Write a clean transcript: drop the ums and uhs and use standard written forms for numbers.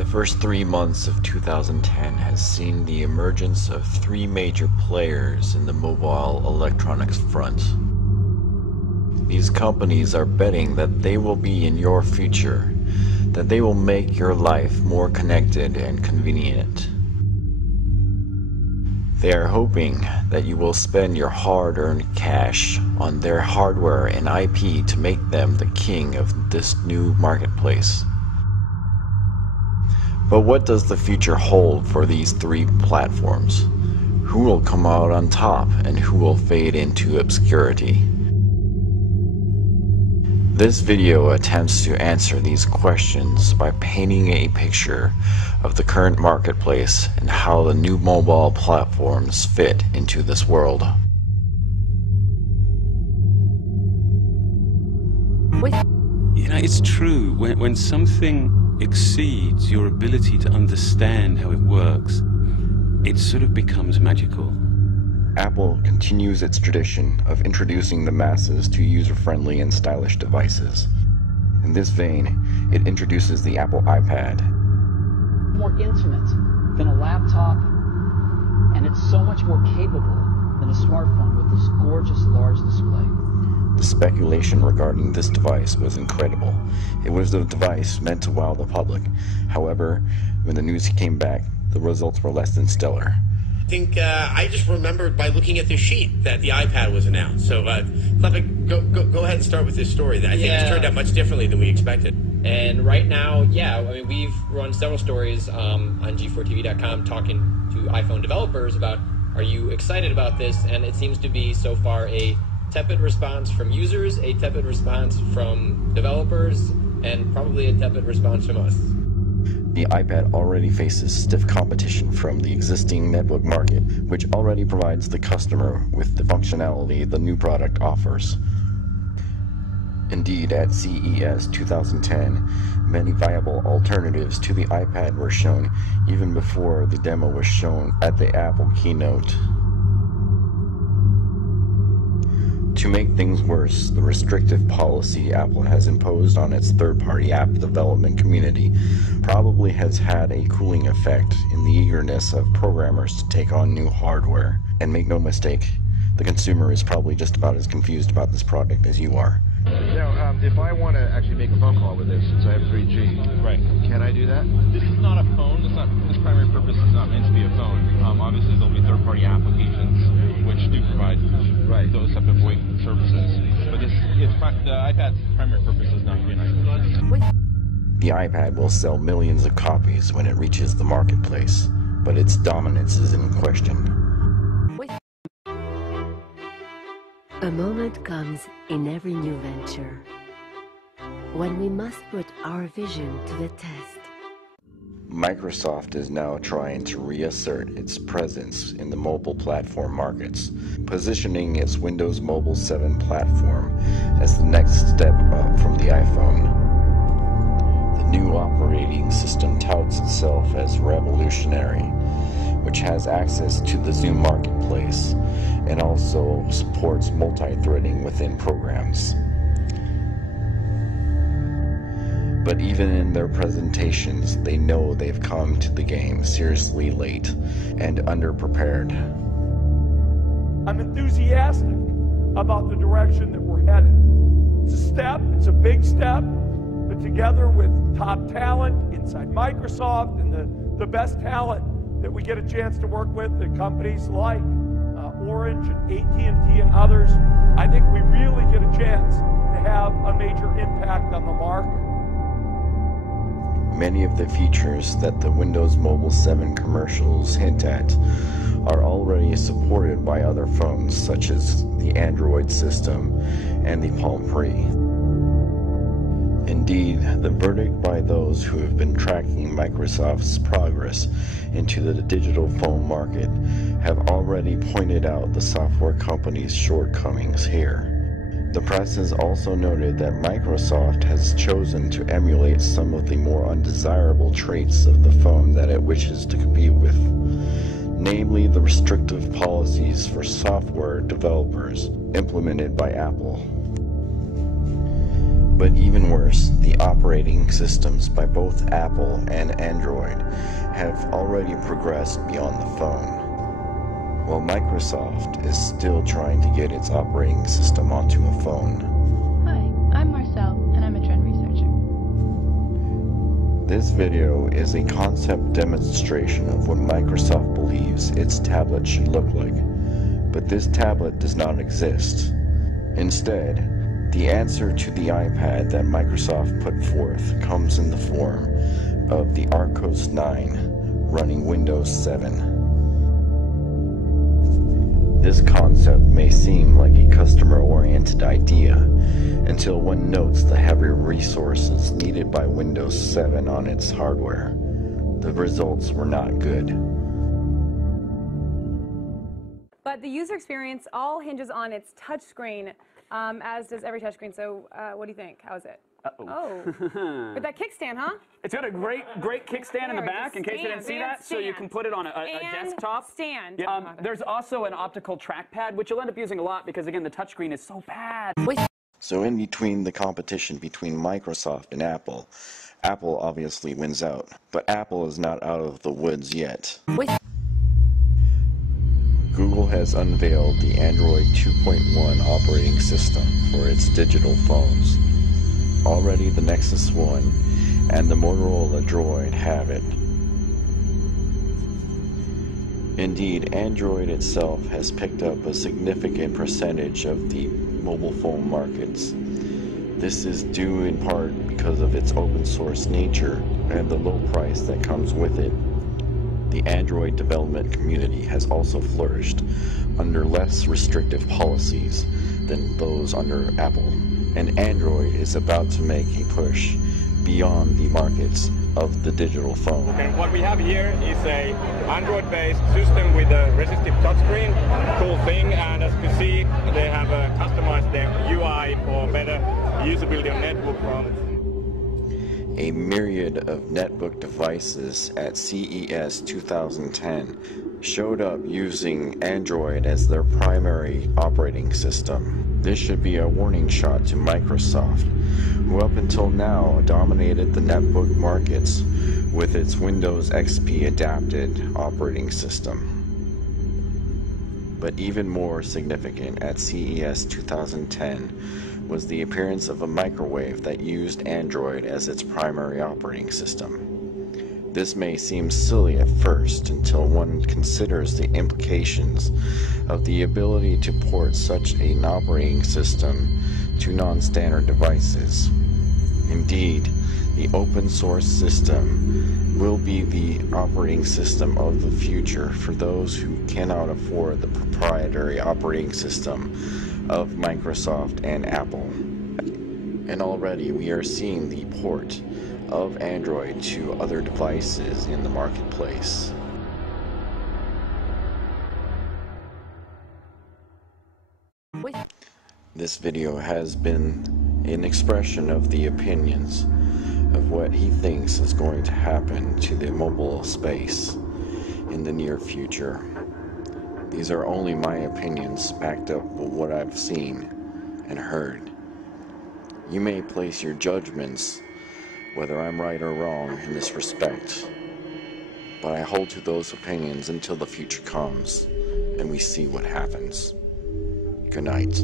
The first 3 months of 2010 has seen the emergence of 3 major players in the mobile electronics front. These companies are betting that they will be in your future, that they will make your life more connected and convenient. They are hoping that you will spend your hard-earned cash on their hardware and IP to make them the king of this new marketplace. But what does the future hold for these 3 platforms? Who will come out on top and who will fade into obscurity? This video attempts to answer these questions by painting a picture of the current marketplace and how the new mobile platforms fit into this world. It's true. When something exceeds your ability to understand how it works, it sort of becomes magical. Apple continues its tradition of introducing the masses to user-friendly and stylish devices. In this vein, it introduces the Apple iPad. More intimate than a laptop, and it's so much more capable than a smartphone with this gorgeous large display. The speculation regarding this device was incredible. It was a device meant to wow the public. However, when the news came back, the results were less than stellar. I just remembered by looking at the sheet that the iPad was announced. So, Klepek, go ahead and start with this story. I think it's turned out much differently than we expected. And right now, we've run several stories on G4TV.com talking to iPhone developers about, are you excited about this? And it seems to be so far a tepid response from users, a tepid response from developers, and probably a tepid response from us. The iPad already faces stiff competition from the existing netbook market, which already provides the customer with the functionality the new product offers. Indeed, at CES 2010, many viable alternatives to the iPad were shown even before the demo was shown at the Apple keynote. To make things worse, the restrictive policy Apple has imposed on its third-party app development community probably has had a cooling effect in the eagerness of programmers to take on new hardware. And make no mistake, the consumer is probably just about as confused about this product as you are. Now, if I want to actually make a phone call with this, since I have 3G, right? Can I do that? This is not a phone. This primary purpose is not meant to be a phone. Obviously, there'll be third-party applications which do provide those type of VoIP services. But the iPad's primary purpose is not to be an iPhone. The iPad will sell millions of copies when it reaches the marketplace, but its dominance is in question. A moment comes in every new venture when we must put our vision to the test. Microsoft is now trying to reassert its presence in the mobile platform markets, positioning its Windows Mobile 7 platform as the next step up from the iPhone. The new operating system touts itself as revolutionary, which has access to the Zoom marketplace and also supports multi-threading within programs. But even in their presentations, they know they've come to the game seriously late and underprepared. I'm enthusiastic about the direction that we're headed. It's a step, it's a big step, but together with top talent inside Microsoft and the best talent that we get a chance to work with at companies like Orange and at&t and others, I think we really get a chance to have a major impact on the market. Many of the features that the Windows Mobile 7 commercials hint at are already supported by other phones such as the Android system and the Palm Pre. Indeed, the verdict by those who have been tracking Microsoft's progress into the digital phone market have already pointed out the software company's shortcomings here. The press has also noted that Microsoft has chosen to emulate some of the more undesirable traits of the phone that it wishes to compete with, namely the restrictive policies for software developers implemented by Apple. But even worse, the operating systems by both Apple and Android have already progressed beyond the phone, while Microsoft is still trying to get its operating system onto a phone. Hi, I'm Marcel, and I'm a trend researcher. This video is a concept demonstration of what Microsoft believes its tablet should look like, but this tablet does not exist. Instead, the answer to the iPad that Microsoft put forth comes in the form of the Arcos 9 running Windows 7. This concept may seem like a customer-oriented idea until one notes the heavy resources needed by Windows 7 on its hardware. The results were not good. But the user experience all hinges on its touchscreen, as does every touchscreen. So what do you think? How is it? Oh, with that kickstand, huh? It's got a great kickstand in the back, in case you didn't see that, so you can put it on a desktop. Stand. Yeah, there's also an optical trackpad, which you'll end up using a lot because, again, the touchscreen is so bad. So in between the competition between Microsoft and Apple, Apple obviously wins out. But Apple is not out of the woods yet. Google has unveiled the Android 2.1 operating system for its digital phones. Already the Nexus 1 and the Motorola Droid have it. Indeed, Android itself has picked up a significant percentage of the mobile phone markets. This is due in part because of its open source nature and the low price that comes with it. The Android development community has also flourished under less restrictive policies than those under Apple, and Android is about to make a push beyond the markets of the digital phone. Okay, what we have here is a Android-based system with a resistive touchscreen. Cool thing, and as you can see, they have customized their UI for better usability on netbook phones. A myriad of netbook devices at CES 2010 showed up using Android as their primary operating system. This should be a warning shot to Microsoft, who up until now dominated the netbook markets with its Windows XP adapted operating system. But even more significant at CES 2010 was the appearance of a microwave that used Android as its primary operating system. This may seem silly at first until one considers the implications of the ability to port such an operating system to non-standard devices. Indeed, the open source system will be the operating system of the future for those who cannot afford the proprietary operating system of Microsoft and Apple. And already we are seeing the port of Android to other devices in the marketplace. This video has been an expression of the opinions of what he thinks is going to happen to the mobile space in the near future. These are only my opinions backed up with what I've seen and heard. You may place your judgments whether I'm right or wrong in this respect, but I hold to those opinions until the future comes and we see what happens. Good night.